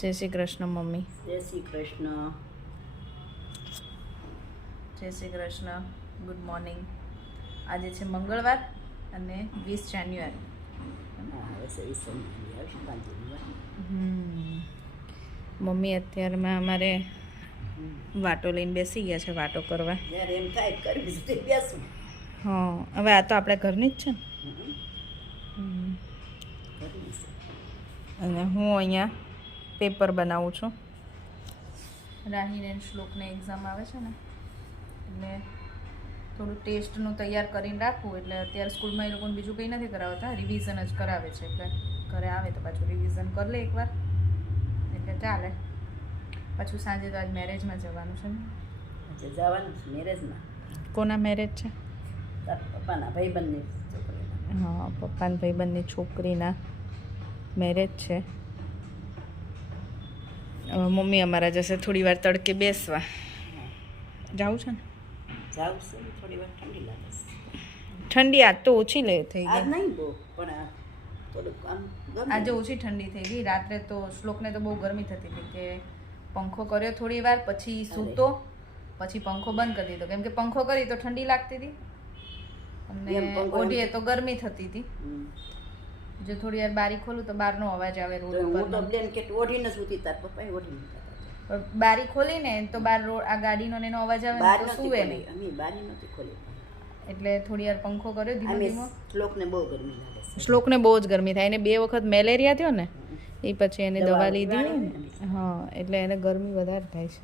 જય શ્રી કૃષ્ણ મમ્મી. જય શ્રી કૃષ્ણ. જય શ્રી કૃષ્ણ. Good morning. આજે છે મંગળવાર અને 20 જાન્યુઆરી. મમ્મી અત્યારમાં અમારે વાટો લઈને બેસી ગયા છે વાટો કરવા. એમ થાય કરવી છે બેસું. હા, હવે આ તો આપણે ઘરની જ છે ને. અને હું અહીંયા પેપર બનાવું છું. રાહીને શ્લોકને એક્ઝામ આવે છે ને એટલે થોડું ટેસ્ટનું તૈયાર કરીને રાખવું. એટલે અત્યારે સ્કૂલમાં એ લોકોને બીજું કંઈ નથી કરાવતા, રિવિઝન જ કરાવે છે. એટલે ઘરે આવે તો પાછું રિવિઝન કરી લે એકવાર એટલે ચાલે. પાછું સાંજે તો આજ મેરેજમાં જવાનું છે ને. જવાનું છે મેરેજમાં. કોના મેરેજ છે? પપ્પાના ભાઈબંધની છોકરીના. હા, પપ્પાના ભાઈબંધની છોકરીના મેરેજ છે. મમ્મી અમારા જશે થોડી વાર તડકે બેસવા. જાવું છે ને? જાવ છે થોડી વાર. ઠંડી લાગે છે. ઠંડી આજ તો ઓછી થઈ આજ ગઈ. નહીં બહુ પણ થોડુંક આમ આજે ઓછી ઠંડી થઈ ગઈ. રાત્રે તો શ્લોકને તો બહુ ગરમી થતી હતી કે પંખો કર્યો થોડી વાર, પછી સૂતો, પછી પંખો બંધ કરી દીધો. કેમ કે પંખો કરી તો ઠંડી લાગતી હતી અને ઓઢીએ તો ગરમી થતી હતી. જો થોડી વાર બારી ખોલું તો બહારનો અવાજ આવે રોડ હું તો ઉપર. બ્લેન્કેટ ઓઢીને સૂતી, તાર પપ્પાએ ઓઢીને સૂતા. બારી ખોલીને તો બહાર આ ગાડીનો ને એનો અવાજ આવે ને તો સુવે નહીં. અમે બારી નહોતી ખોલી. એટલે થોડી વાર પંખો કર્યો ધીમો ધીમો. શ્લોકને બહુ ગરમી લાગે છે. શ્લોકને બહુ જ ગરમી થાય. એને 2 વખત મેલેરિયા થયો ને એ પછી એને દવા લીધી ને. હા, એટલે એને ગરમી વધારે થાય છે.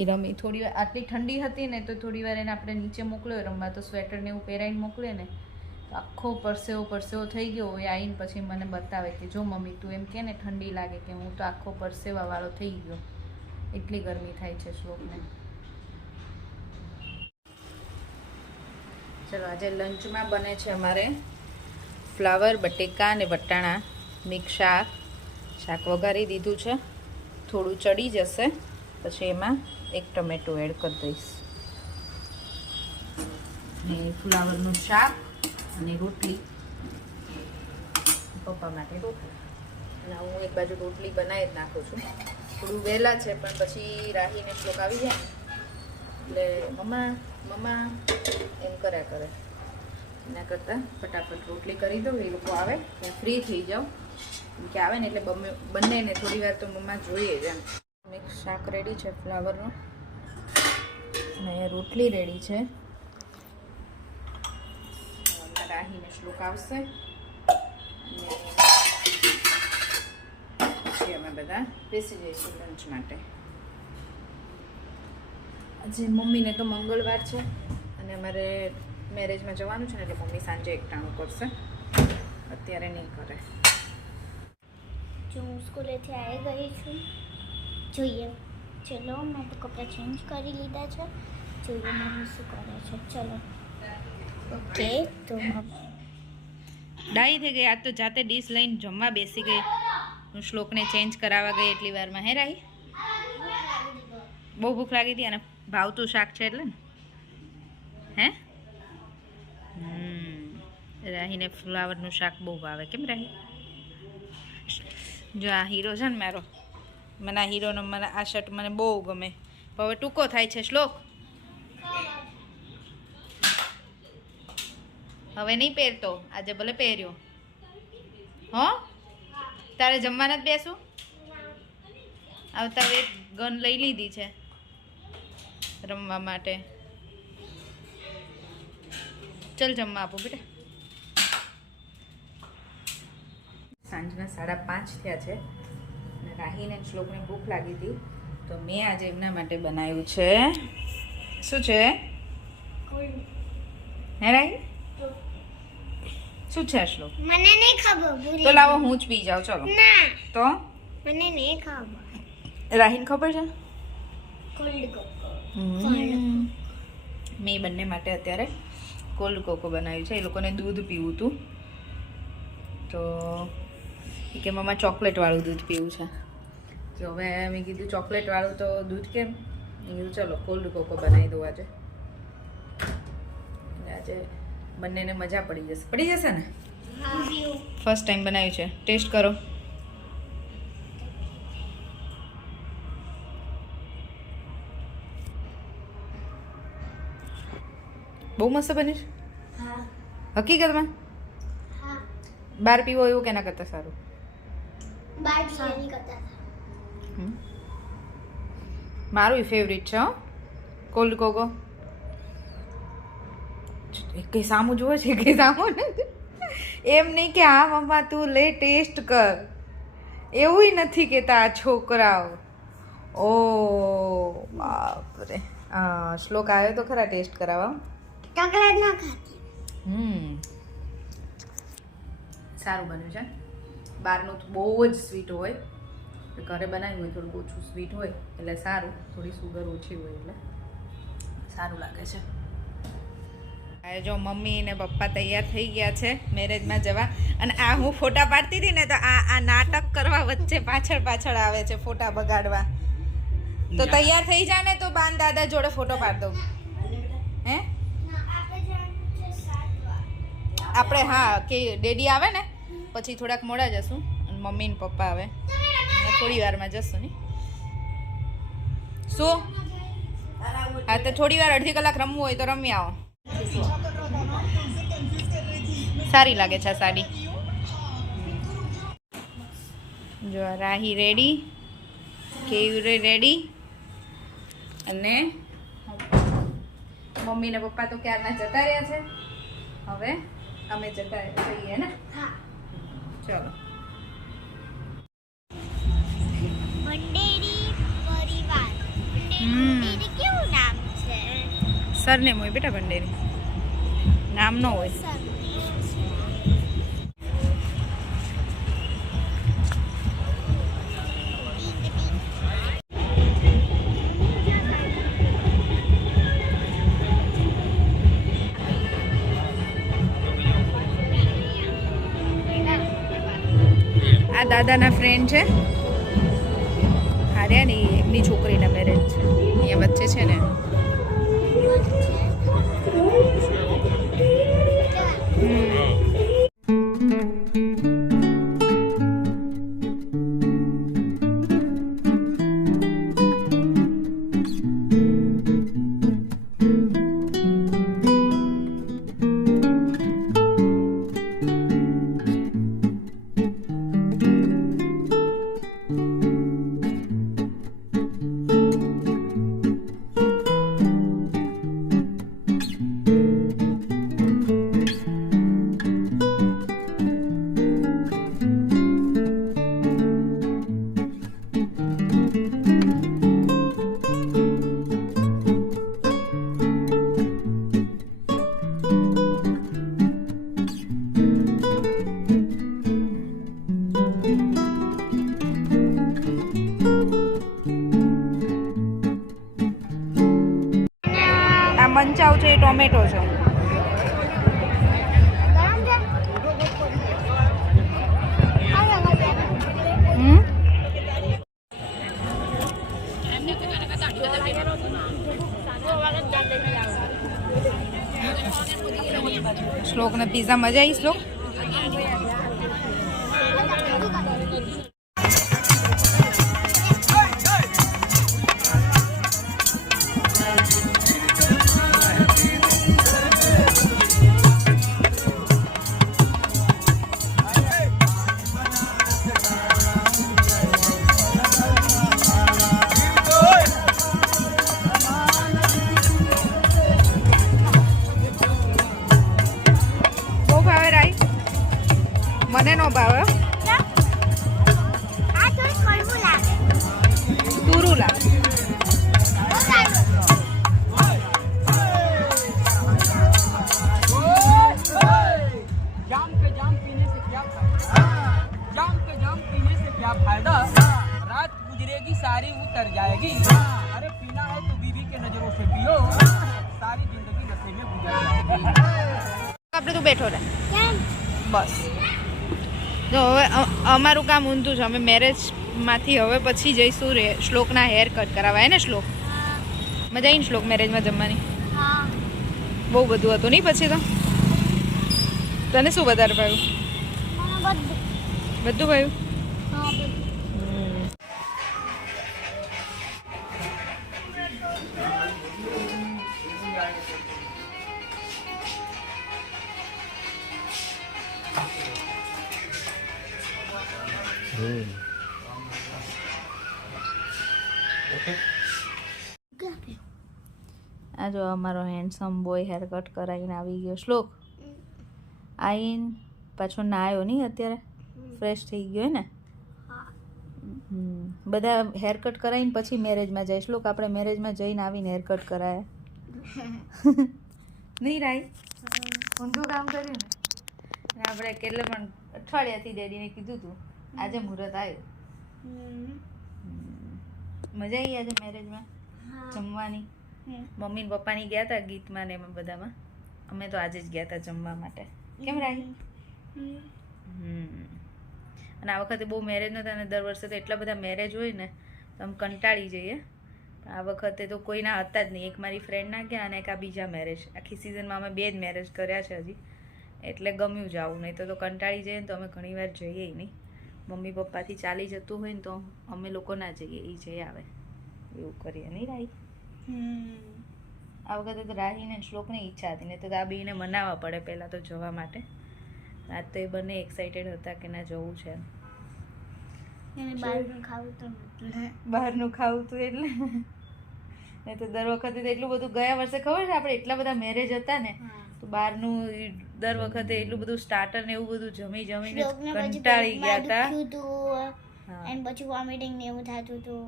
એ રમી થોડી વાર આટલી ઠંડી હતી ને તો થોડી વાર એને આપણે નીચે મોકલ્યો રમવા, તો સ્વેટર ને એવું પહેરાઈને મોકલે ને તો આખો પરસેવો થઈ ગયો. એ આવીને પછી મને બતાવે કે જો મમ્મી તું એમ કે ને ઠંડી લાગે, કે હું તો આખો પરસેવાવાળો થઈ ગયો. એટલી ગરમી થાય છે શ્લોકને. ચલો, આજે લંચમાં બને છે અમારે ફ્લાવર, બટેકા અને વટાણા મિક્સ શાક. શાક વઘારી દીધું છે, થોડું ચડી જશે પછી એમાં 1 ટમેટું એડ કરી દઈશ. ને ફ્લાવરનું શાક અને રોટલી પપ્પા માટે રોટલી. અને હું એક બાજુ રોટલી બનાવી જ નાખું છું. થોડું વહેલા છે પણ પછી રાહીને શ્લોક આવી જાય ને એટલે મમ્મા મમ્મા એમ કર્યા કરે. એના કરતાં ફટાફટ રોટલી કરી દઉં, એ લોકો આવે ત્યાં ફ્રી થઈ જાઉં. કે આવે ને એટલે બંનેને થોડી વાર તો મમ્મા જોઈએ જ એમ. મિક્સ શાક રેડી છે ફ્લાવરનું અને રોટલી રેડી છે. રાહીને શ્લોક આવશે અને પછી અમે બધા બેસી જઈશું લંચ માટે. આજે મમ્મીને તો મંગળવાર છે અને અમારે મેરેજમાં જવાનું છે ને એટલે મમ્મી સાંજે એકટાણું કરશે, અત્યારે નહીં કરે. જો હું સ્કૂલેથી આવી ગઈ છું, જોઈએ. ચલો, મેં તો કપડાં ચેન્જ કરી લીધા છે. જોઈએ મમ્મી શું કરે છે. ચલો ઓકે. તો ડાઈ થઈ ગઈ. આજ તો જાતે ડીશ લઈને જમવા બેસી ગઈ. હું શ્લોકને ચેન્જ કરાવવા ગઈ એટલી વારમાં. હે રાહી? બહુ ભૂખ લાગી હતી અને ભાવતું શાક છે એટલે ને. હે? રાહીને ફ્લાવરનું શાક બહુ ભાવે. કેમ રાહી? જો આ હીરો છે ને મારો, મને આ હીરોનો મને આ શર્ટ મને બહુ ગમે. હવે ટૂંકો થાય છે શ્લોક. હવે નહીં પહેરતો, આજે ભલે પહેર્યો. હો, તારે જમવાના જ બેસું. આવતા એક ગન લઈ લીધી છે રમવા માટે. ચલ જમવા આપો બેટા. સાંજના 5:30 થયા છે અને રાહીને શ્લોકને ભૂખ લાગી હતી તો મેં આજે એમના માટે બનાવ્યું છે. શું છે? હે રાહી? શું છે શ્લોક? મને નહીં ખબર. તો લાવો હું જ પી જાઉં. ચલો. ના, તો મને નહીં ખબર. રાહીને ખબર છે? Cold cocoa. મેં બંને માટે અત્યારે કોલ્ડ કોકો બનાવ્યું છે. એ લોકોને દૂધ પીવું હતું તો કે મમ્મા ચોકલેટવાળું દૂધ પીવું છે. તો હવે મેં કીધું ચોકલેટવાળું તો દૂધ કેમ, મેં કીધું ચલો કોલ્ડ કોકો બનાવી દઉં આજે. આજે બંનેને મજા પડી જશે ને. ફર્સ્ટ ટાઈમ બનાવ્યું છે. ટેસ્ટ કરો. બહુ મસ્ત બની છે હા હકીકતમાં હા બહાર પીવો એવું કેના કરતાં સારું બાર બિરયાની કરતા હમ. મારું ફેવરિટ છે હો કોલ્ડ કોકો કઈ સામું જુએ છે કઈ સામું નથી એમ નહીં કે હા મમ્મા તું લે ટેસ્ટ કર એવું નથી કહેતા આ છોકરાઓ ઓ બાપરે શ્લોક આવ્યો તો ખરા ટેસ્ટ કરાવવા ચોકલેટ ના ખાતી સારું બન્યું છે બહારનું તો બહુ જ સ્વીટ હોય ઘરે બનાવ્યું હોય થોડુંક ઓછું સ્વીટ હોય એટલે સારું થોડી સુગર ઓછી હોય એટલે સારું લાગે છે જો મમ્મી ને પપ્પા તૈયાર થઈ ગયા છે મેરેજમાં જવા અને આ હું ફોટા પાડતી હતી ને તો આ નાટક કરવા વચ્ચે પાછળ આવે છે ફોટા બગાડવા તો તૈયાર થઈ જાય ને તો બાન દાદા જોડે ફોટો પાડ દઉં હે આપણે હા કે ડેડી આવે ને પછી થોડાક મોડા જશું અને મમ્મી ને પપ્પા આવે થોડી વારમાં જશું ને શું હા તો થોડી વાર અડધી કલાક રમવું હોય તો રમી આવો સારી લાગે છે આ સાડી જો રાહી રેડી કેયુરે રેડી અને મમ્મી ને પપ્પા તો ક્યારના જતા રહ્યા છે હવે અમે જતા રહીએ ને ચલો ભંડેરી પરિવાર ભંડેરી કેવું નામ છે સરનેમ હોય બેટા ભંડેરી નામ ન હોય આ દાદાના ફ્રેન્ડ છે હાર્યા ને એમની છોકરીના મેરેજ છે અહીંયા વચ્ચે છે ને મંચાવ છે ટોમેટો છે શ્લોક ને પીઝા મજા આવી શ્લોક મને નો ભાવે આ તો કડવું લાગે તુરું લાગે जाम के जाम पीने से क्या फायदा जाम के जाम पीने से क्या फायदा रात गुजरेगी सारी उतर जाएगी अरे पीना है तो बीवी के नजरों से पियो सारी जिंदगी नशे में गुजर जाएगी આપણે તું બેઠો રહે કેમ બસ જો હવે અમારું કામ ઊંધું છે અમે મેરેજમાંથી હવે પછી જઈશું રે શ્લોકના હેર કટ કરાવાય ને શ્લોક મજા આવી ને શ્લોક મેરેજમાં જમવાની હા બહુ બધું હતું નહીં પછી તો તને શું વધારે ભાવ્યું બધું બધું ભાવ્યું હા બધું આ જો અમારો હેન્ડસમ બોય હેર કટ કરાવીને આવી ગયો શ્લોક. આઈન પાછો નાયો નહીં અત્યારે, ફ્રેશ થઈ ગયો ને. બધા હેર કટ કરાવીને પછી મેરેજમાં જાય. શ્લોક આપણે મેરેજમાં જઈને આવીને હેર કટ કરાયા નહીં રાઈ? ઊંધું કામ કર્યું ને. આપણે કેટલે પણ અઠવાડિયાથી ડેડીને કીધું હતું, આજે મુહૂર્ત આવ્યો. મજા આવી આજે મેરેજમાં જમવાની? મમ્મી ને પપ્પાની ગયા હતા ગીતમાં ને એમાં બધામાં. અમે તો આજે જ ગયા હતા જમવા માટે. કેમ રાહી? અને આ વખતે બહુ મેરેજ નહોતા અને દર વર્ષે તો એટલા બધા મેરેજ હોય ને તો આમ કંટાળી જઈએ. પણ આ વખતે તો કોઈના હતા જ નહીં. એક મારી ફ્રેન્ડના ગયા અને એક આ બીજા મેરેજ. આખી સિઝનમાં અમે 2 જ મેરેજ કર્યા છે હજી, એટલે ગમ્યું જવું. નહીં તો કંટાળી જઈએ ને તો અમે ઘણી વાર જઈએ નહીં. મમ્મી પપ્પાથી ચાલી જતું હોય ને તો અમે લોકો ના જઈએ, એ જઈ આવે એવું કરીએ નહીં રાહી? આ વખતે તો રાહીને શ્લોકને ઈચ્છા હતી ને તો આ બેને મનાવવા પડે પહેલાં તો જવા માટે. આજ તો એ બંને એક્સાઇટેડ હતા કે ના જવું છે. બહારનું ખાવું તો બહારનું ખાવું હતું એટલે નહીં તો દર વખતે તો એટલું બધું. ગયા વર્ષે ખબર છે આપણે એટલા બધા મેરેજ હતા ને તો બહારનું દર વખતે એટલું બધું સ્ટાર્ટર ને એવું બધું જમી જમીને કંટાળી ગયા હતા. અને પછી વોમિટિંગ ને એવું થતું હતું.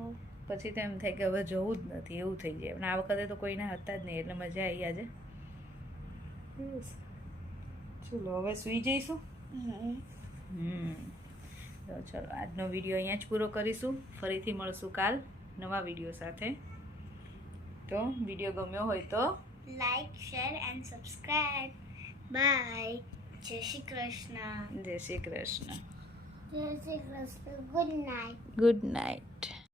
પછી તો એમ થાય કે હવે જવું જ નથી એવું થઈ જાય. અને આ વખતે તો કોઈના હતા જ નહીં એટલે મજા આવી આજે. ચલો હવે સૂઈ જઈશું. તો ચલો આજનો વિડીયો અહીંયા જ પૂરો કરીશું. ફરીથી મળશું કાલ નવા વિડીયો સાથે. તો વિડીયો ગમ્યો હોય તો like, share and subscribe. Bye. જય શ્રી કૃષ્ણ. જય શ્રી કૃષ્ણ. જય Shri Krishna. Good night. Good night.